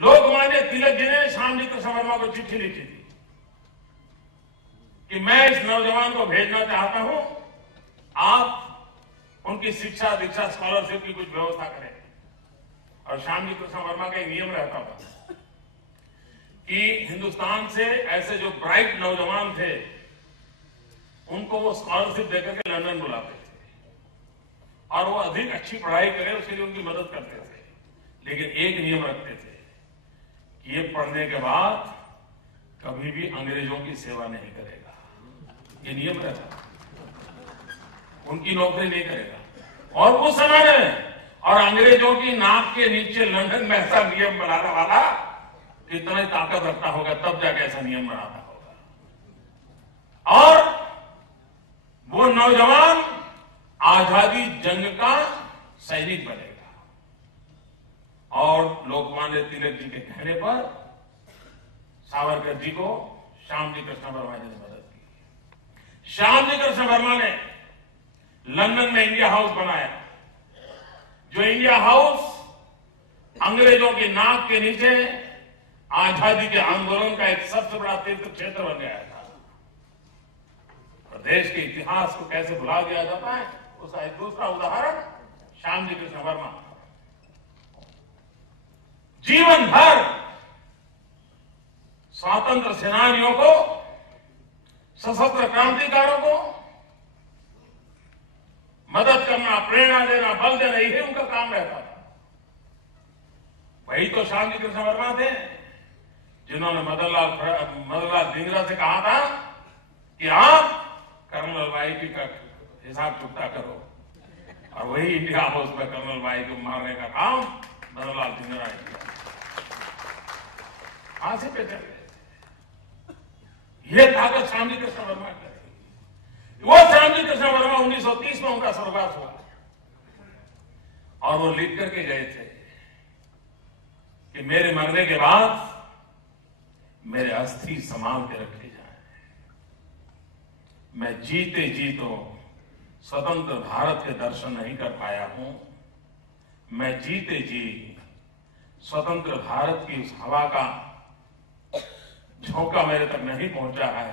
लोकमान्य तिलक जी ने श्यामजी कृष्ण वर्मा को चिट्ठी लिखी थी कि मैं इस नौजवान को भेजना चाहता हूं, आप उनकी शिक्षा दीक्षा स्कॉलरशिप की कुछ व्यवस्था करें। और श्यामजी कृष्ण वर्मा का एक नियम रहता था कि हिंदुस्तान से ऐसे जो ब्राइट नौजवान थे उनको वो स्कॉलरशिप देकर के लंदन बुलाते थे और वो अधिक अच्छी पढ़ाई करें उसके लिए उनकी मदद करते थे। लेकिन एक नियम रखते थे कि ये पढ़ने के बाद कभी भी अंग्रेजों की सेवा नहीं करेगा, ये नियम रहता, उनकी नौकरी नहीं करेगा। और उस समय में और अंग्रेजों की नाक के नीचे लंदन में ऐसा नियम बनाने वाला कितना ताकत रखता होगा तब जाके ऐसा नियम बनाता होगा। और वो नौजवान आजादी जंग का सैनिक बनेगा। और लोकमान्य तिलक जी के कहने पर सावरकर जी को श्यामजी कृष्ण वर्मा जी ने मदद की। श्यामजी कृष्ण वर्मा ने लंदन में इंडिया हाउस बनाया, जो इंडिया हाउस अंग्रेजों की नाक के नीचे आजादी के आंदोलन का एक सबसे बड़ा तीर्थ क्षेत्र बन गया था। देश के इतिहास को कैसे भुला दिया जाता है उसका एक दूसरा उदाहरण श्यामजी कृष्ण वर्मा। जीवन भर स्वतंत्र सेनानियों को, सशस्त्र क्रांतिकारों को मदद करना, प्रेरणा देना, बल देना, यही उनका काम रहता था। वही तो श्यामजी कृष्ण वर्मा थे जिन्होंने मदनलाल धिंगरा से कहा था कि आप कर्नल वाईपी का हिसाब चुकता करो। और वही इंडिया हाउस में कर्नल वाई को मारने का काम मदनलाल धिंगरा ने किया। फांसी पे चल गए। यह ताकत श्यामजी कृष्ण वर्मा की थी। वो श्यामजी कृष्ण वर्मा 1930 में उनका स्वर्गवास हुआ और वो लिख करके गए थे कि मेरे मरने के बाद मेरे अस्थि संभाल के रखे जाए। मैं जीते जी तो स्वतंत्र भारत के दर्शन नहीं कर पाया हूं, मैं जीते जी स्वतंत्र भारत की उस हवा का झोंका मेरे तक नहीं पहुंचा है,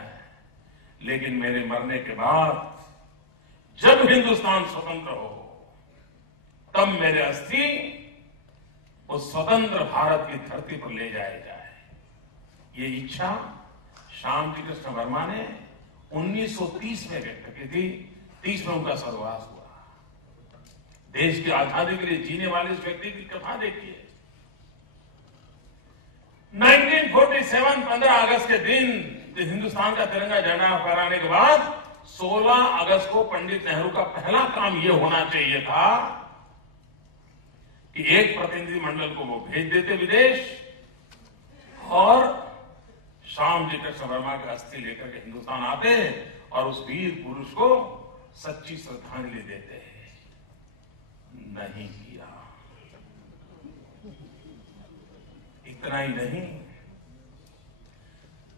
लेकिन मेरे मरने के बाद जब हिंदुस्तान स्वतंत्र हो तब मेरे अस्थि उस स्वतंत्र भारत की धरती पर ले जाए जाए। ये इच्छा श्यामजी कृष्ण वर्मा ने 1930 में व्यक्त की थी। 30 में उनका स्वर्गवास हुआ। देश की आजादी के लिए जीने वाले इस व्यक्ति की कथा देखिए। 1947 15 अगस्त के दिन हिंदुस्तान का तिरंगा झंडा फहराने के बाद 16 अगस्त को पंडित नेहरू का पहला काम यह होना चाहिए था कि एक प्रतिनिधि मंडल को वो भेज देते विदेश और श्यामजी कृष्ण वर्मा की अस्थि लेकर के हिंदुस्तान आते और उस वीर पुरुष को सच्ची श्रद्धांजलि देते। नहीं किया। इतना ही नहीं,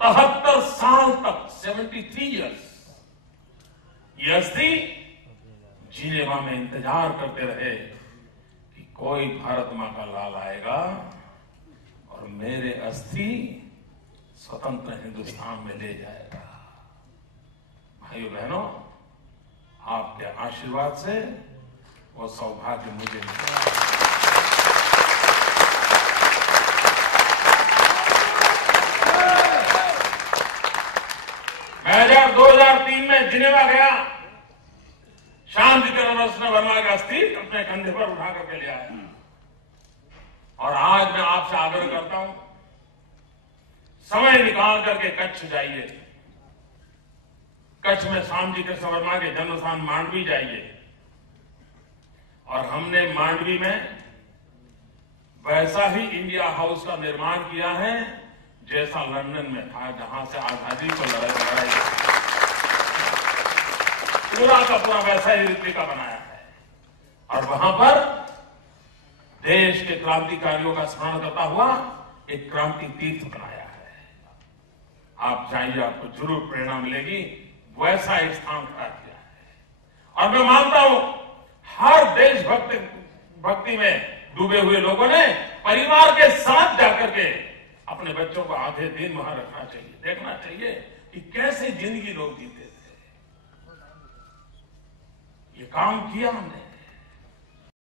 73 साल तक 73 ईयर्स ये अस्थि जिनेवा में इंतजार करते रहे कि कोई भारत मां का लाल आएगा और मेरे अस्थि स्वतंत्र हिंदुस्तान में ले जाएगा। भाइयों बहनों, आपके आशीर्वाद से वो सौभाग्य मुझे मिला। 2003 में जिनेवा गया, श्यामजी कृष्ण वर्मा का अस्थि अपने कंधे पर उठा करके ले आया। और आज मैं आपसे आग्रह करता हूं, समय निकाल करके कच्छ जाइए। कच्छ में श्यामजी कृष्ण वर्मा के जन्म स्थान मांडवी जाइए। और हमने मांडवी में वैसा ही इंडिया हाउस का निर्माण किया है जैसा लंदन में था, जहां से आजादी को लड़ाई पूरा का पूरा वैसा ही रेप्लिका बनाया है। और वहां पर देश के क्रांतिकारियों का स्मरण करता हुआ एक क्रांति तीर्थ बनाया है। आप जाइए, आपको जरूर प्रेरणा मिलेगी। वैसा एक स्थान खड़ा किया है। और मैं मानता हूं हर देशभक्ति में डूबे हुए लोगों ने परिवार के साथ जाकर के अपने बच्चों को आधे दिन वहां रखना चाहिए, देखना चाहिए कि कैसे जिंदगी लोग जीते थे। ये काम किया हमने।